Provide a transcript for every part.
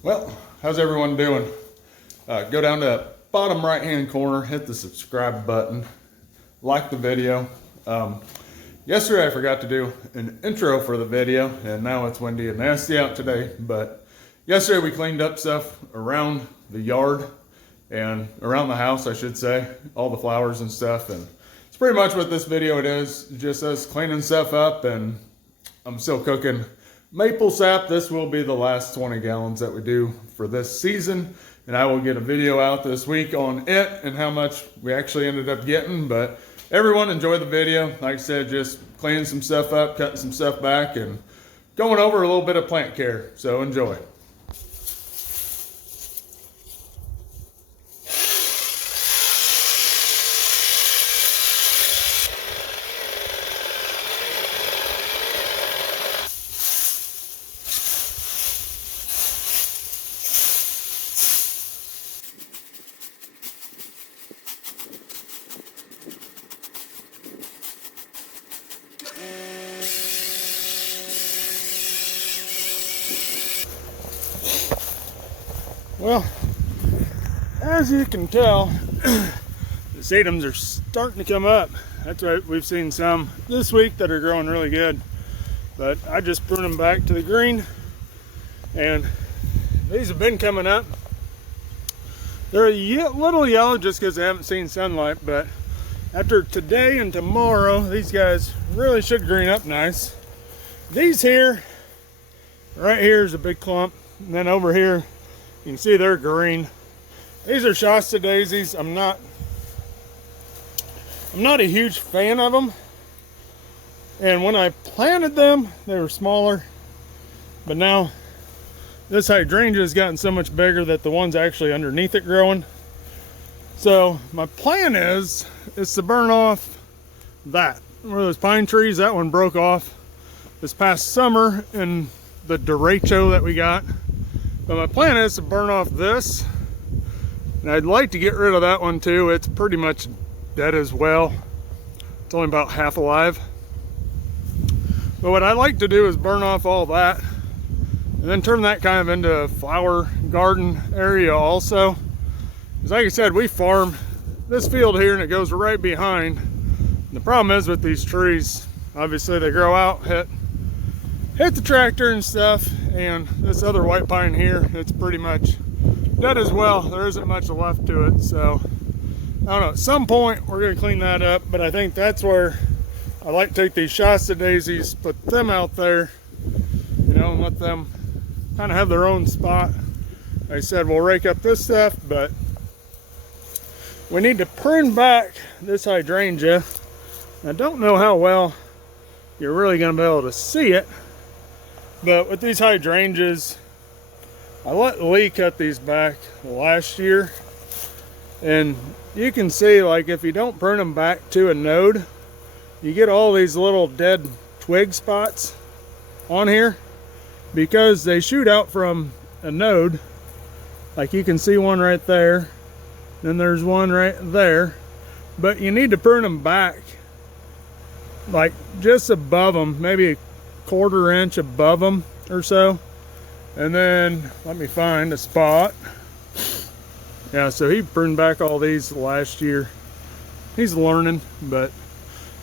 Well, how's everyone doing? Go down to the bottom right hand corner, hit the subscribe button, like the video. Yesterday I forgot to do an intro for the video, and now it's windy and nasty out today, but yesterday we cleaned up stuff around the yard and around the house, I should say, all the flowers and stuff, and it's pretty much what this video it is, just us cleaning stuff up. And I'm still cooking maple sap. This will be the last 20 gallons that we do for this season, and I will get a video out this week on it and how much we actually ended up getting. But everyone enjoy the video. Like I said, just cleaning some stuff up, cutting some stuff back, and going over a little bit of plant care. So enjoy. Well, as you can tell, the sedums are starting to come up. That's right, we've seen some this week that are growing really good, but I just pruned them back to the green, and these have been coming up. They're a little yellow just because they haven't seen sunlight, but after today and tomorrow, these guys really should green up nice. These here, right here is a big clump, and then over here, you can see they're green. These are Shasta daisies. I'm not a huge fan of them. And when I planted them, they were smaller. But now this hydrangea has gotten so much bigger that the one's actually underneath it growing. So my plan is to burn off that. One of those pine trees, that one broke off this past summer in the derecho that we got. But my plan is to burn off this, and I'd like to get rid of that one too. It's pretty much dead as well. It's only about half alive. But what I like to do is burn off all that, and then turn that kind of into a flower garden area also. Because like I said, we farm this field here, and it goes right behind. And the problem is with these trees, obviously they grow out, hit the tractor and stuff, and this other white pine here, it's pretty much dead as well. There isn't much left to it, so I don't know, at some point we're going to clean that up. But I think that's where I like to take these Shasta daisies, put them out there, you know, and let them kind of have their own spot. Like I said, we'll rake up this stuff, but we need to prune back this hydrangea. I don't know how well you're really going to be able to see it, but with these hydrangeas, I let Lee cut these back last year, and you can see, like, if you don't prune them back to a node, you get all these little dead twig spots on here because they shoot out from a node. Like you can see one right there, then there's one right there, but you need to prune them back like just above them, maybe a quarter inch above them or so. And then let me find a spot. Yeah, so he pruned back all these last year. He's learning, but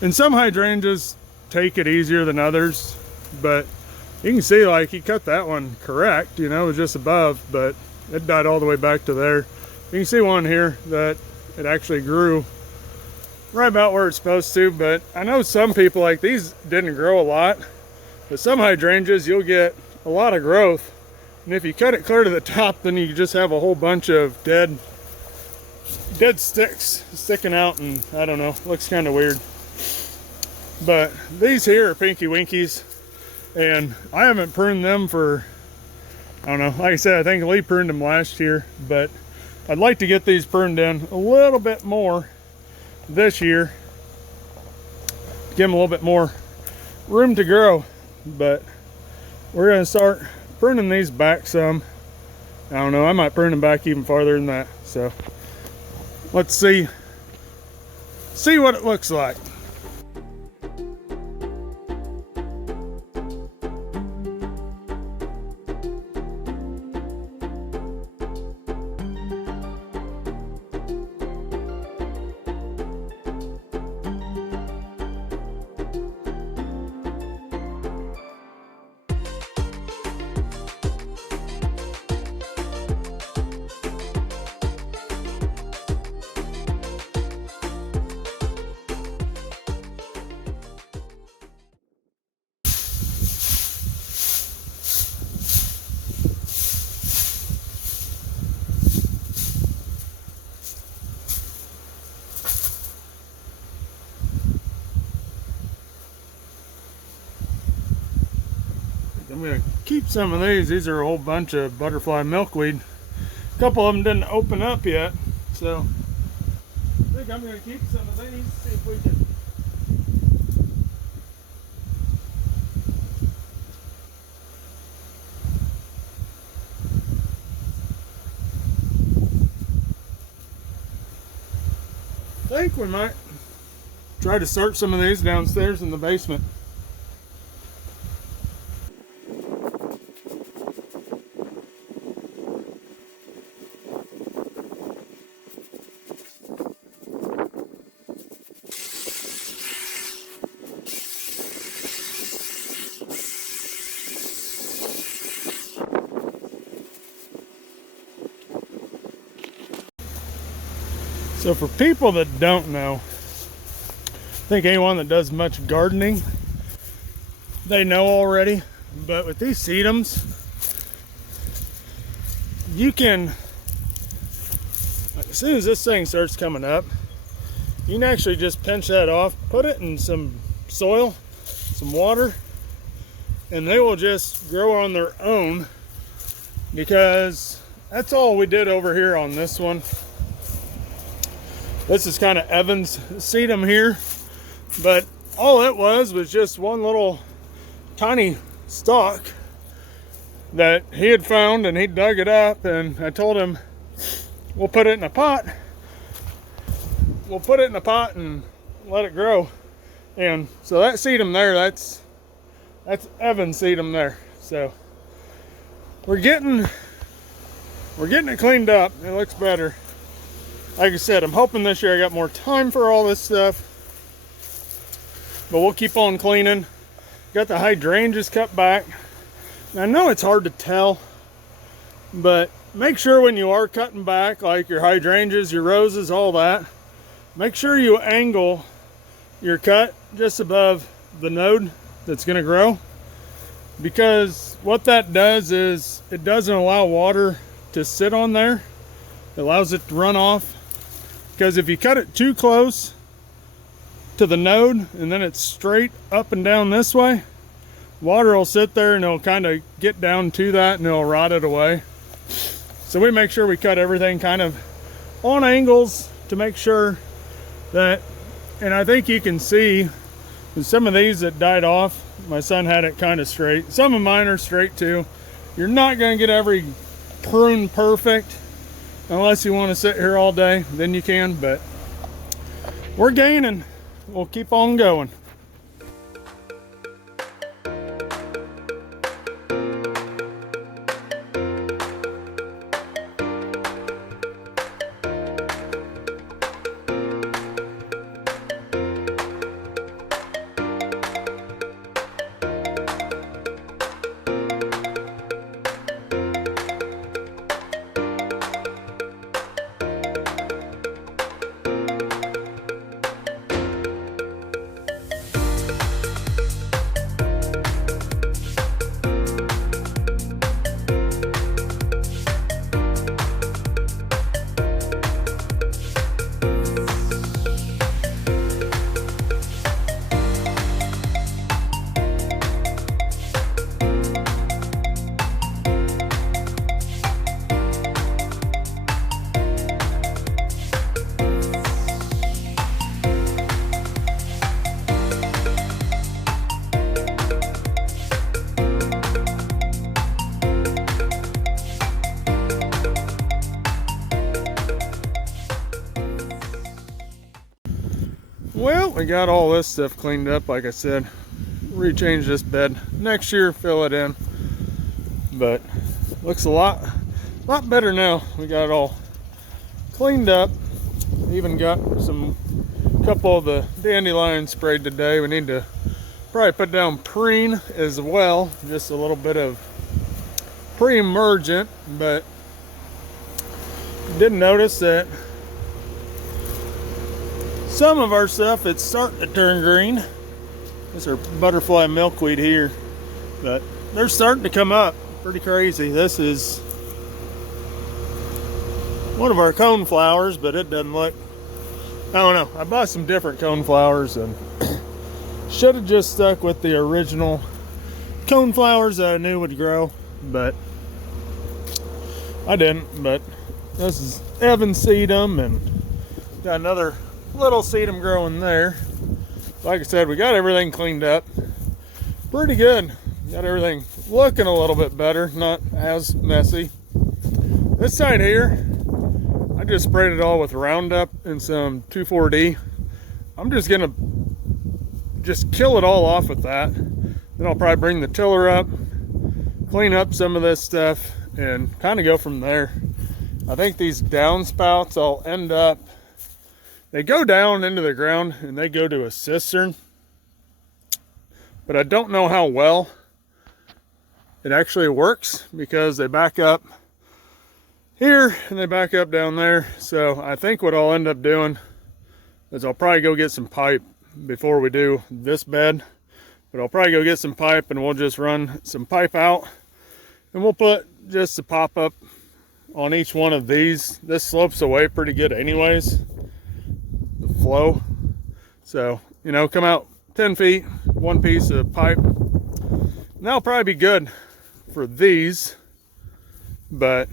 and some hydrangeas take it easier than others, but you can see, like, he cut that one correct, you know, it was just above, but it died all the way back to there. You can see one here that it actually grew right about where it's supposed to. But I know some people, like, these didn't grow a lot, but some hydrangeas you'll get a lot of growth, and if you cut it clear to the top, then you just have a whole bunch of dead sticks sticking out, and I don't know, looks kind of weird. But these here are pinky winkies, and I haven't pruned them for, I don't know, like I said, I think Lee pruned them last year, but I'd like to get these pruned in a little bit more this year, give them a little bit more room to grow. But we're going to start pruning these back some. I don't know, I might prune them back even farther than that. So let's see what it looks like. I'm gonna keep some of these. These are a whole bunch of butterfly milkweed. A couple of them didn't open up yet, so I think I'm gonna keep some of these, see if we can. I think we might try to start some of these downstairs in the basement. So for people that don't know, I think anyone that does much gardening, they know already, but with these sedums, you can, as soon as this thing starts coming up, you can actually just pinch that off, put it in some soil, some water, and they will just grow on their own, because that's all we did over here on this one. This is kind of Evan's sedum here, but all it was just one little tiny stalk that he had found, and he dug it up, and I told him we'll put it in a pot. We'll put it in a pot and let it grow. And so that sedum there, that's Evan's sedum there. So we're getting it cleaned up. It looks better. Like I said, I'm hoping this year I got more time for all this stuff, but we'll keep on cleaning. Got the hydrangeas cut back. And I know it's hard to tell, but make sure when you are cutting back, like your hydrangeas, your roses, all that, make sure you angle your cut just above the node that's going to grow, because what that does is it doesn't allow water to sit on there. It allows it to run off. Because if you cut it too close to the node and then it's straight up and down this way, water will sit there and it'll kind of get down to that and it'll rot it away. So we make sure we cut everything kind of on angles to make sure that, and I think you can see some of these that died off, my son had it kind of straight. Some of mine are straight too. You're not going to get every prune perfect. Unless you want to sit here all day, then you can, but we're gaining. We'll keep on going. Well, we got all this stuff cleaned up, like I said. Rechange this bed. Next year, fill it in. But looks a lot better now. We got it all cleaned up. Even got couple of the dandelions sprayed today. We need to probably put down preen as well. Just a little bit of pre-emergent, but did notice that some of our stuff, it's starting to turn green. This is butterfly milkweed here, but they're starting to come up. Pretty crazy. This is one of our cone flowers, but it doesn't look, I don't know. I bought some different cone flowers and should have just stuck with the original coneflowers that I knew would grow, but I didn't. But this is Evan's sedum, and got another little sedum growing there. Like I said, we got everything cleaned up pretty good. Got everything looking a little bit better, not as messy. This side here, I just sprayed it all with Roundup and some 2,4-D. I'm just gonna kill it all off with that. Then I'll probably bring the tiller up, clean up some of this stuff, and kind of go from there. I think these downspouts I'll end up, they go down into the ground and they go to a cistern. But I don't know how well it actually works because they back up here and they back up down there. So I think what I'll end up doing is I'll probably go get some pipe before we do this bed. But I'll probably go get some pipe and we'll just run some pipe out. And we'll put just a pop-up on each one of these. This slopes away pretty good anyways, the flow. So, you know, come out 10 feet, one piece of pipe. And that'll probably be good for these. But,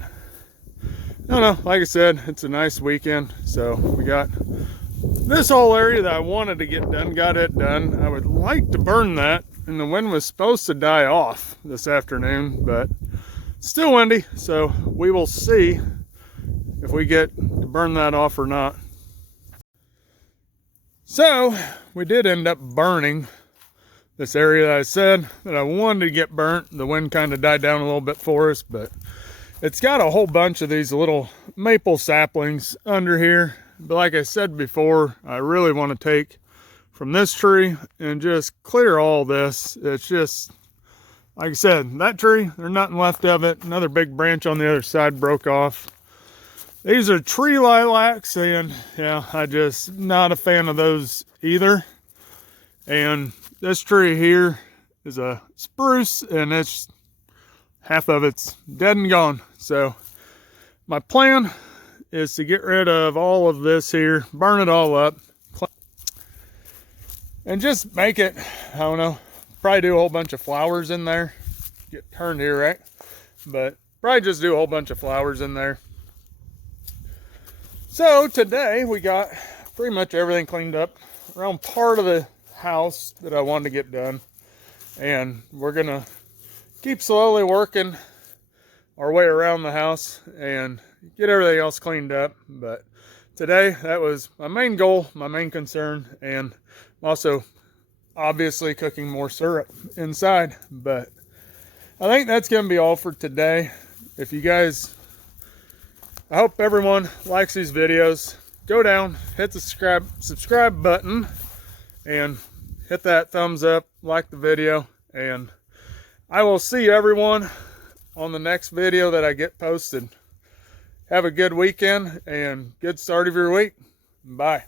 I don't know, like I said, it's a nice weekend. So we got this whole area that I wanted to get done, got it done. I would like to burn that, and the wind was supposed to die off this afternoon, but it's still windy, so we will see if we get to burn that off or not. So we did end up burning this area that I said that I wanted to get burnt. The wind kind of died down a little bit for us, but it's got a whole bunch of these little maple saplings under here. But like I said before, I really want to take from this tree and just clear all this. It's just, like I said, that tree, there's nothing left of it. Another big branch on the other side broke off. These are tree lilacs, and yeah, I just not a fan of those either. And this tree here is a spruce, and it's half of it's dead and gone. So my plan is to get rid of all of this here, burn it all up, and just make it, I don't know, probably do a whole bunch of flowers in there. Get turned here, right? But probably just do a whole bunch of flowers in there. So today we got pretty much everything cleaned up around part of the house that I wanted to get done. And we're gonna keep slowly working our way around the house and get everything else cleaned up. But today, that was my main goal, my main concern, and also obviously cooking more syrup inside. But I think that's gonna be all for today. If you guys, I hope everyone likes these videos. Go down, hit the subscribe button, and hit that thumbs up, like the video, and I will see everyone on the next video that I get posted. Have a good weekend and good start of your week. Bye.